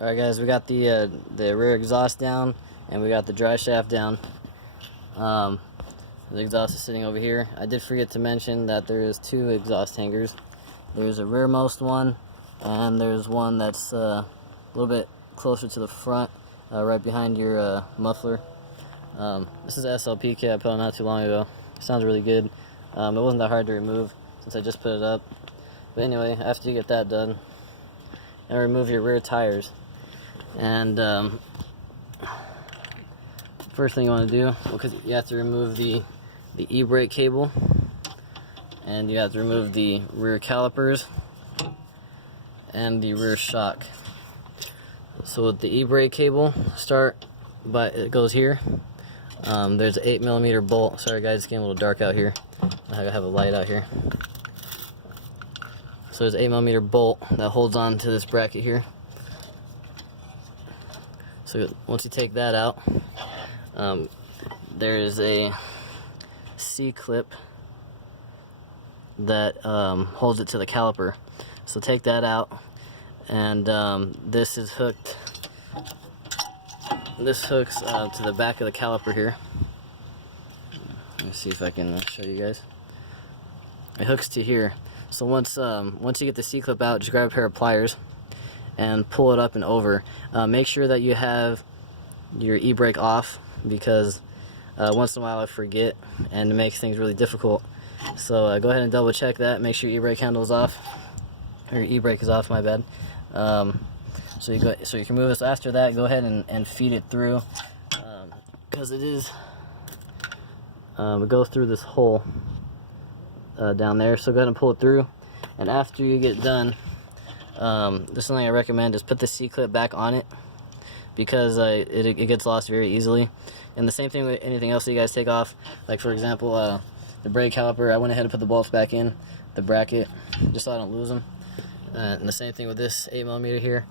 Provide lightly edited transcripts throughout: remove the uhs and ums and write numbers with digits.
Alright guys, we got the rear exhaust down, and we got the dry shaft down. The exhaust is sitting over here. I did forget to mention that there is two exhaust hangers. There's a rearmost one, and there's one that's a little bit closer to the front, right behind your muffler. This is an SLP kit I put on not too long ago. It sounds really good. It wasn't that hard to remove since I just put it up. But anyway, after you get that done, and remove your rear tires. And first thing you want to do, because you have to remove the e-brake cable, and you have to remove the rear calipers and the rear shock. So with the e-brake cable, it goes here. There's an 8mm bolt. Sorry guys, it's getting a little dark out here. I have a light out here. So there's an 8mm bolt that holds on to this bracket here. So once you take that out, there is a C-clip that holds it to the caliper. So take that out, and this is hooked. This hooks to the back of the caliper here. Let me see if I can show you guys. It hooks to here. So once you get the C-clip out, just grab a pair of pliers and pull it up and over. Make sure that you have your e-brake off, because once in a while I forget and it makes things really difficult. So go ahead and double check that. Make sure your e-brake handle is off, or your e-brake is off, my bad. So you can move this. After that, go ahead and feed it through, because it goes through this hole down there. So go ahead and pull it through, and after you get done, this is something I recommend, is put the C-clip back on it, because it gets lost very easily. And the same thing with anything else that you guys take off. Like for example, the brake caliper, I went ahead and put the bolts back in the bracket just so I don't lose them. And the same thing with this 8mm here.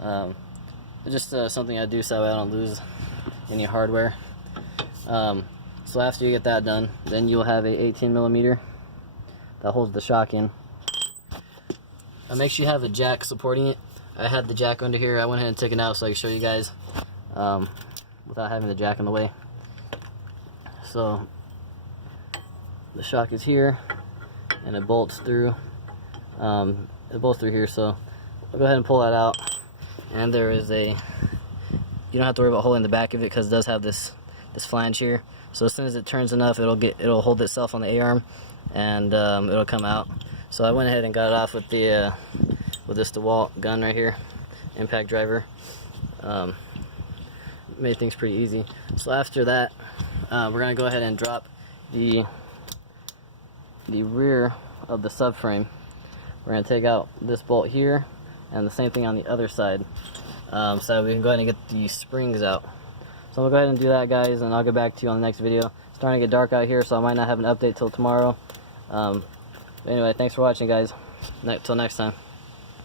It's just something I do so I don't lose any hardware. So after you get that done, then you'll have a 18mm that holds the shock in. Make sure you have a jack supporting it. I had the jack under here. I went ahead and took it out so I can show you guys without having the jack in the way. So the shock is here, and it bolts through. It bolts through here. So I'll go ahead and pull that out. And there is you don't have to worry about holding the back of it, because it does have this flange here. So as soon as it turns enough, it'll hold itself on the A-arm, and it'll come out. So I went ahead and got it off with this DeWalt gun right here, impact driver. Made things pretty easy. So after that, we're gonna go ahead and drop the rear of the subframe. We're gonna take out this bolt here, and the same thing on the other side, so we can go ahead and get the springs out. So I'm gonna go ahead and do that, guys, and I'll get back to you on the next video. It's starting to get dark out here, so I might not have an update till tomorrow. Anyway, thanks for watching, guys. Till next time.